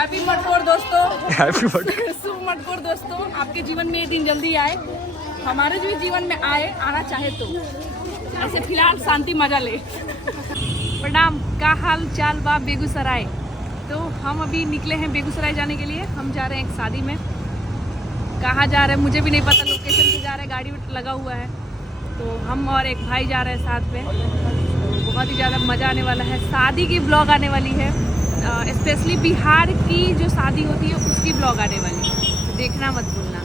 Happy मटकोर दोस्तों, happy birthday. शुभ मटकोर दोस्तों। आपके जीवन में ये दिन जल्दी आए, हमारे भी जीवन में आना चाहे तो। ऐसे फिलहाल शांति मजा ले। प्रणाम, का हाल चाल बा बेगूसराय। तो हम अभी निकले हैं बेगूसराय जाने के लिए। हम जा रहे हैं एक शादी में। कहाँ जा रहे हैं मुझे भी नहीं पता, लोकेशन से जा रहे हैं, गाड़ी लगा हुआ है। तो हम और एक भाई जा रहे हैं साथ में। तो बहुत ही ज़्यादा मज़ा आने वाला है। शादी की ब्लॉग आने वाली है, स्पेशली बिहार की जो शादी होती है उसकी ब्लॉग आने वाली है, तो देखना मत भूलना।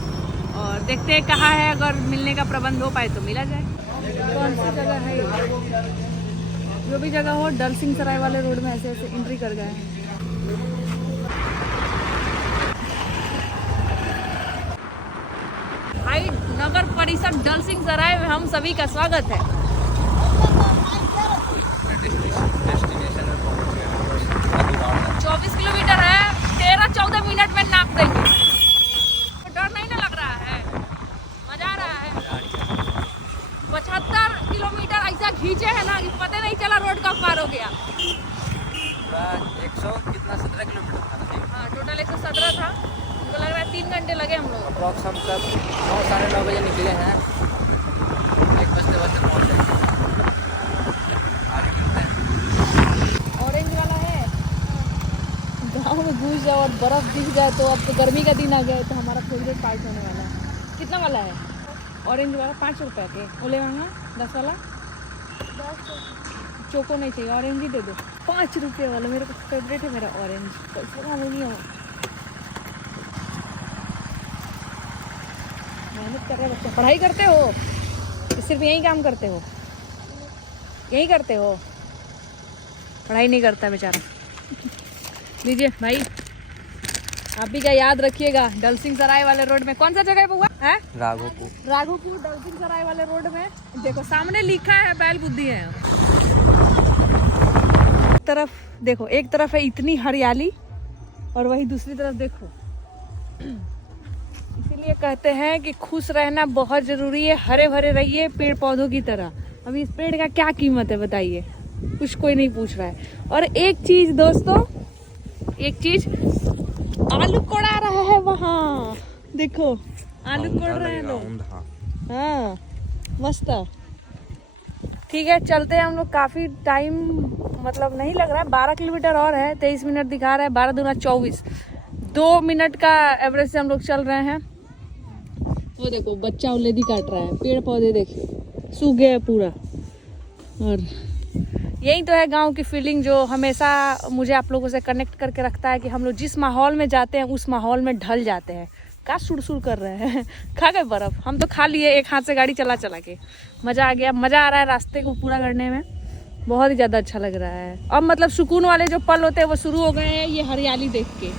और देखते हैं कहाँ है, अगर मिलने का प्रबंध हो पाए तो मिला जाए। कौन सी जगह है ये? जो भी जगह हो, डल सिंह सराय वाले रोड में ऐसे ऐसे एंट्री कर गए हैं। भाई नगर परिषद डल सिंह सराय में हम सभी का स्वागत है। 24 किलोमीटर है, 13-14 मिनट में नाप देंगे। डर नहीं ना लग रहा है, मजा आ रहा है। 75 किलोमीटर ऐसा खींचे है ना कि पता नहीं चला रोड कब पार हो गया। 17 किलोमीटर था। हाँ, टोटल 117 था। हमको लग रहा है 3 घंटे लगे हम लोग। अप्रॉक्स हम सब 9-9:30 बजे निकले हैं, 1 बजते बजते पहुँच गए। ऑरेंज वाला है, गाँव में घुस जाओ और बर्फ दिख जाए तो। अब तो गर्मी का दिन आ गया है, तो हमारा फेवरेट पार्ट होने वाला है। कितना वाला है ऑरेंज वाला? 5 रुपये के। ओले वाला 10 वाला? 10 चोको नहीं चाहिए, ऑरेंज ही दे दो। 5 रुपये वाला मेरा फेवरेट है, मेरा ऑरेंज। पैसा नहीं हो, मेहनत कर रहे बच्चे। पढ़ाई करते हो? सिर्फ यही काम करते हो? यही करते हो? पढ़ाई नहीं करता बेचारा। लीजिए भाई, आप भी क्या याद रखिएगा, डल सिंह सराय वाले रोड में। कौन सा जगह है बुआ? है राघोपुर डल सिंह सराय वाले रोड में। देखो सामने लिखा है, बैल बुद्धि है। तरफ देखो, एक तरफ है इतनी हरियाली और वही दूसरी तरफ देखो। इसीलिए कहते हैं कि खुश रहना बहुत जरूरी है, हरे भरे रहिए पेड़ पौधों की तरह। अभी इस पेड़ का क्या कीमत है बताइए, कुछ कोई नहीं पूछ रहा है। और एक चीज दोस्तों, एक चीज, आलू कोड़ा रहा है वहाँ, देखो आलू कोड़ रहे हैं लोग। हाँ मस्त। ठीक है, चलते हैं हम लोग। काफी टाइम मतलब नहीं लग रहा है, 12 किलोमीटर और है। 23 मिनट दिखा रहा है, 12 दूना 24, 2 मिनट का एवरेज से हम लोग चल रहे हैं। वो देखो बच्चा उलेदी काट रहा है, पेड़ पौधे देखिए सूख गए पूरा। और यही तो है गांव की फीलिंग, जो हमेशा मुझे आप लोगों से कनेक्ट करके रखता है कि हम लोग जिस माहौल में जाते हैं उस माहौल में ढल जाते हैं। का सुड़ कर रहे हैं खा गए बर्फ? हम तो खा लिए, एक हाथ से गाड़ी चला के। मज़ा आ गया, मज़ा आ रहा है रास्ते को पूरा करने में, बहुत ही ज़्यादा अच्छा लग रहा है। अब मतलब सुकून वाले जो पल होते हैं वो शुरू हो गए हैं, ये हरियाली देख के।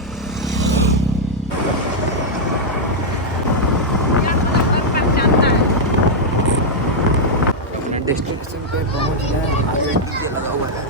डेस्टिनेशन पे पहुंच गए, आगे डीजे लगा हुआ है।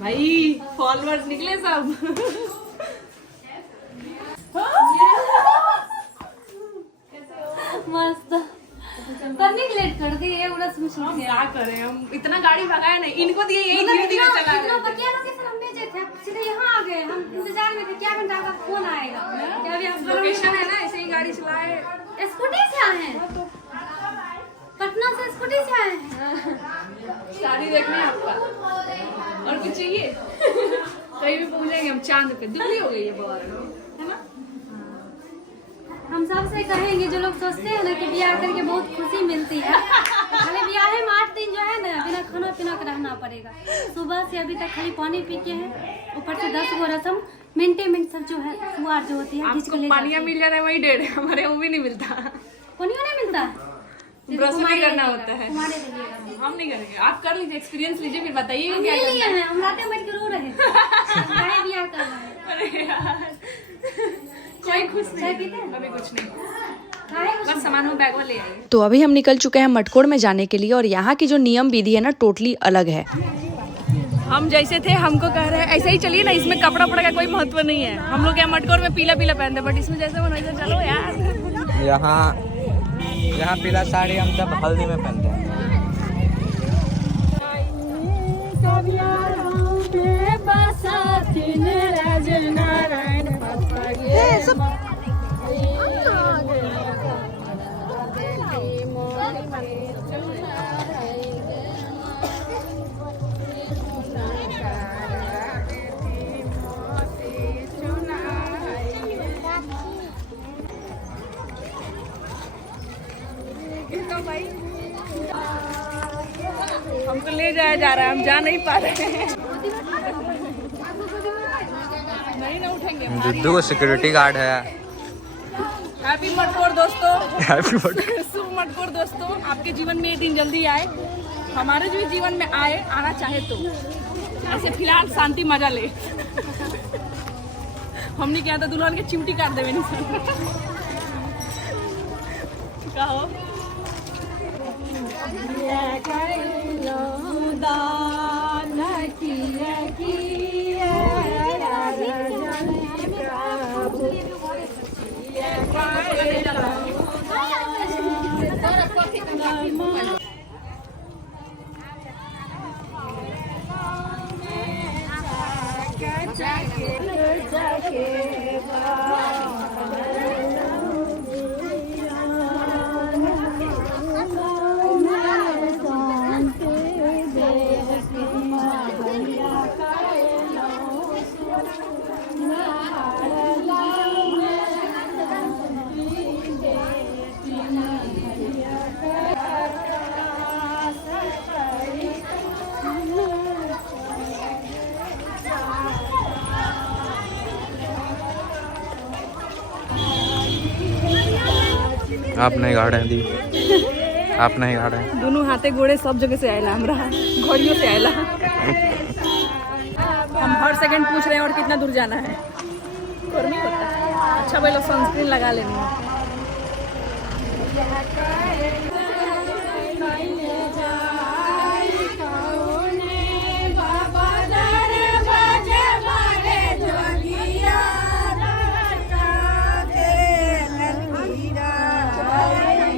भाई फॉलोअर्स निकले सब। मस्त करने के लेट कर दिए उड़स में सूट गया। क्या करें, हम इतना गाड़ी भगाए नहीं, इनको दिए यही धीरे धीरे चला रहे थे। बकिया लोकेशन हम भेजे थे, सीधे यहाँ आ गए। हम इंतजार में थे क्या घंटा का फोन आएगा। क्या अभी हम लोकेशन है ना, ऐसे ही गाड़ी चलाए। स्कूटी से आए हैं, पटना से स्कूटी से आए हैं। शादी देखने आपका और कुछ चाहिए? कहीं भी पहुंचेंगे हम चांद पे। दुबली हो गई है बहुत, है ना? हम सबसे कहेंगे जो लोग सोचते हैं ना कि ब्याह करके बहुत खुशी मिलती है, तो खाली ब्याह में 8 दिन जो है ना बिना खाना पीना के रहना पड़ेगा। सुबह से अभी तक खाली पानी पी के हैं, ऊपर से 10 गो रस्म मेंटेनेंस सब जो है फुहार जो होती है, आपको पानिया मिल जाता है वही डेढ़, हमारे वो भी नहीं मिलता। पानिया नहीं मिलता है, ब्रश नहीं करना होता है। हमारे लिए हम नहीं करेंगे, आप कर लीजिए, एक्सपीरियंस लीजिए, फिर बताइए क्या लिए करना है। हैं। हम रातें बैठ के रो रहे हैं, ब्याह कर रहे हैं। अरे यार कोई खुश नहीं, अभी कुछ नहीं, बस सामान में बैग में ले आइए। तो अभी हम निकल चुके हैं मटकोड़ में जाने के लिए और यहाँ की जो नियम विधि है ना टोटली अलग है। हम जैसे थे हमको कह रहे हैं ऐसे ही चलिए ना, इसमें कपड़ा उपड़ा का कोई महत्व नहीं है। हम लोग यहाँ मटकोर में पीला पीला पहनते, बट इसमें जैसे मन वैसे चलो यार। यहाँ पीला साड़ी हम सब हल्दी में पहनते हैं। हमको ले जाया जा रहा है, हम जा नहीं पा रहे हैं। नहीं ना उठेंगे। दुद्धू को सिक्योरिटी गार्ड है। हैप्पी मटकोर दोस्तों, हैप्पी बर्थडे। शुभ मटकोर दोस्तों, आपके जीवन में ये दिन जल्दी आए, हमारे भी जीवन में आए, आना चाहे तो। ऐसे फिलहाल शांति मजा ले। हमने क्या था दुल्हन के चिमटी काट देवे नहीं कहो आप नहीं गाड़ हैं दी, आप नहीं गाड़ हैं। दोनों हाथे गोड़े सब जगह से आयला, हमरा घोड़ियों से आयला। हम हर सेकंड पूछ रहे हैं और कितना दूर जाना है। गर्मी होता है, अच्छा भाई लोग सनस्क्रीन लगा लेनी है।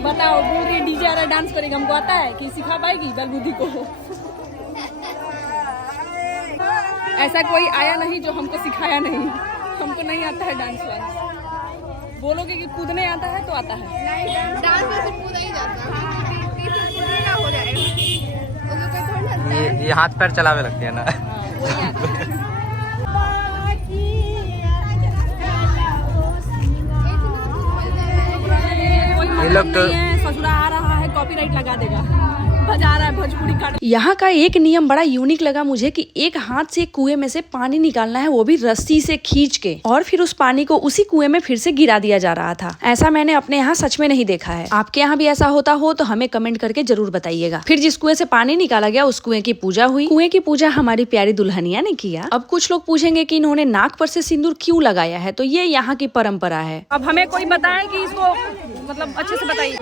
बताओ पूरी डीजे वाला डांस करेगा, हमको आता है कि सिखा पाएगी बलबुद्धि को? ऐसा कोई आया नहीं जो हमको सिखाया नहीं। हमको नहीं आता है डांस वांस। बोलोगे कि कूदने आता है तो आता है। डांस में सिर्फ कूदा ही जाता है, हो जाएगा। ये हाथ पैर चलावे लगती है ना। वही आता है। ये लोग तो ससुरा आ रहा है, कॉपीराइट लगा देगा, बजा रहा है भोजपुरी का। यहाँ का एक नियम बड़ा यूनिक लगा मुझे कि एक हाथ से कुएं में से पानी निकालना है, वो भी रस्सी से खींच के, और फिर उस पानी को उसी कुएं में फिर से गिरा दिया जा रहा था। ऐसा मैंने अपने यहाँ सच में नहीं देखा है। आपके यहाँ भी ऐसा होता हो तो हमें कमेंट करके जरूर बताइएगा। फिर जिस कुएं से पानी निकाला गया उस कुएं की पूजा हुई। कुएं की पूजा हमारी प्यारी दुल्हनिया ने किया। अब कुछ लोग पूछेंगे कि इन्होंने नाक पर से सिंदूर क्यों लगाया है, तो ये यहाँ की परंपरा है। अब हमें कोई बताए कि इसको मतलब अच्छे से बताइए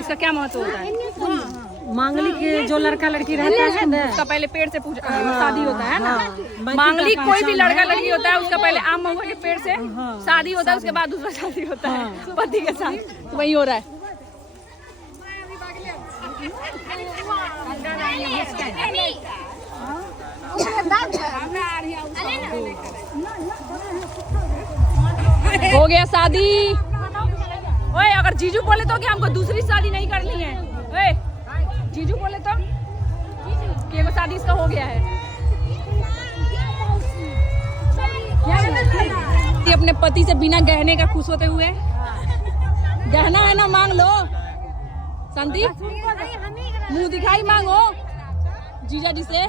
इसका क्या महत्व होता है। मांगलिक जो लड़का लड़की रहता है ना, उसका पहले पेड़ से पूजा शादी होता है ना। मांगलिक कोई भी लड़का लड़की होता है, उसका पहले आम महुआ के पेड़ से शादी होता है, उसके बाद दूसरा शादी होता है पति के साथ। तो वही हो रहा है। हो गया शादी। ओए अगर जीजू बोले तो कि हमको दूसरी शादी नहीं करनी है, ओए जीजू बोले तो कि वो शादी इसका हो गया है। ये अपने पति से बिना गहने का खुश होते हुए, गहना है ना मांग लो। शांति मुंह दिखाई मांगो जीजा जी से।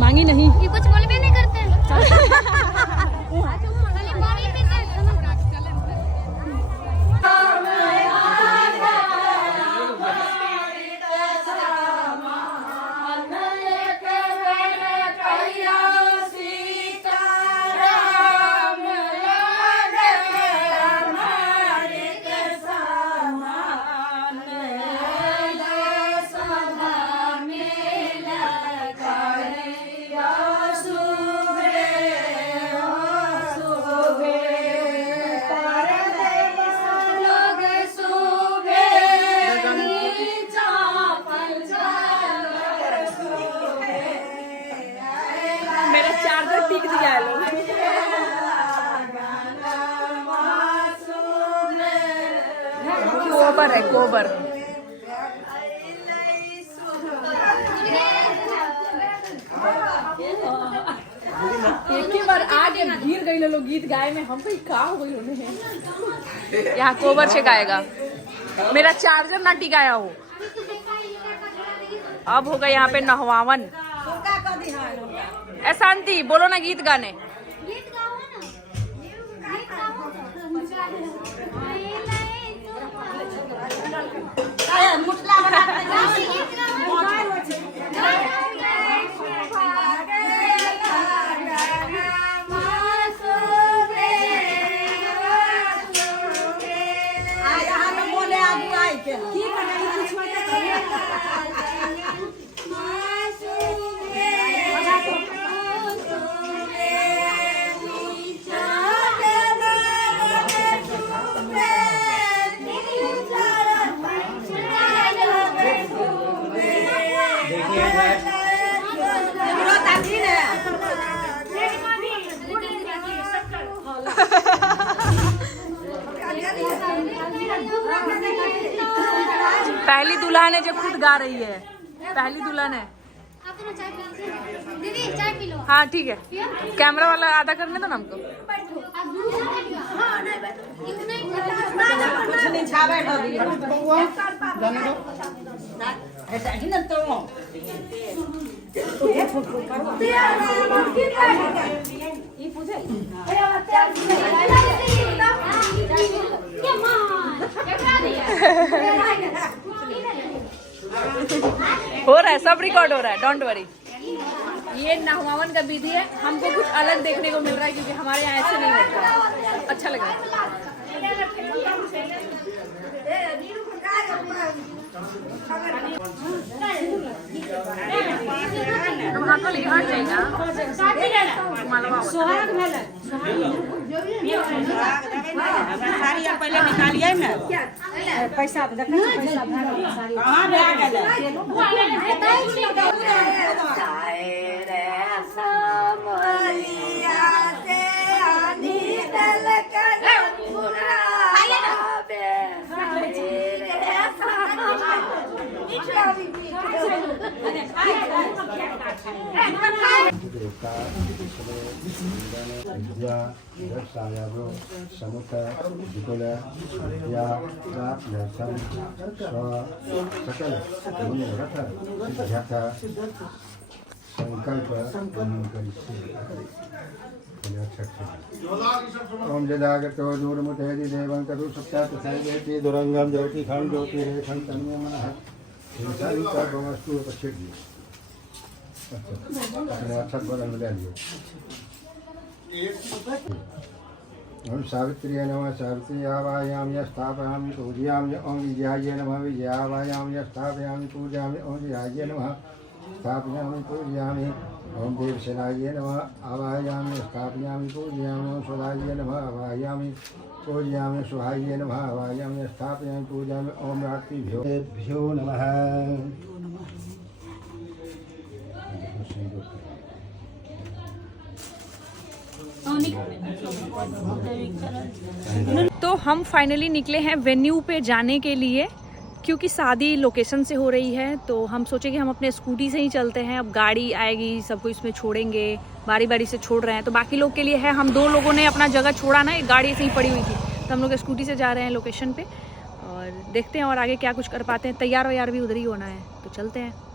मांगी नहीं, ये कुछ बोल भी नहीं करते गोबर है, गोबर। एक ही बार आगे गिर गई लोग गीत गाए में, हम पे का हो गई उन्हें। यहाँ गोबर से गाएगा। मेरा चार्जर ना टिकाया हो। अब होगा यहाँ पे नहवावन। ए शांति बोलो ना गीत गाने। पहली दुल्हन है जो खुद गा रही है। पहली दुल्हन है। दीदी चाय पी लो। हाँ ठीक है। कैमरा वाला आधा करने दो ना हमको। हो रहा है, सब रिकॉर्ड हो रहा है, डोंट वरी। ये नहवावन का विधि है। हमको कुछ अलग देखने को मिल रहा है क्योंकि हमारे यहाँ ऐसे नहीं होता। अच्छा लग रहा है। पहले निकालिए ना पैसा ओम जदागतो दूरमुतेति देवं तदु सत्याति दुरंगम ज्योति खं ज्योति रेखं तन्मे मनः हिंसा भवस्तु पश्यति। अच्छा बदल ले लियो। ओम सावित्री नमः सावित्री आवायामि स्थापयामि पूजयामि। ओम विजयाय नमः विजयावायामि स्थापयामि पूजयामि। ओम विजयाय नमः स्थापयामि पूजयामि। ओम देवसेनाय नमः आवाहयामि स्थापयामि पूजयामि। ओम स्वधाय नमः आवाहयामि पूजयामि। स्वाहाय नमः आवाहयामि स्थापयामि पूजयामि। ओम रात्रिभ्यो नमः। तो हम फाइनली निकले हैं वेन्यू पे जाने के लिए, क्योंकि शादी लोकेशन से हो रही है। तो हम सोचे कि हम अपने स्कूटी से ही चलते हैं। अब गाड़ी आएगी, सबको इसमें छोड़ेंगे, बारी बारी से छोड़ रहे हैं। तो बाकी लोग के लिए है, हम दो लोगों ने अपना जगह छोड़ा ना, एक गाड़ी ऐसे ही पड़ी हुई थी, तो हम लोग स्कूटी से जा रहे हैं लोकेशन पे और देखते हैं और आगे क्या कुछ कर पाते हैं। तैयार वैयार भी उधर ही होना है, तो चलते हैं।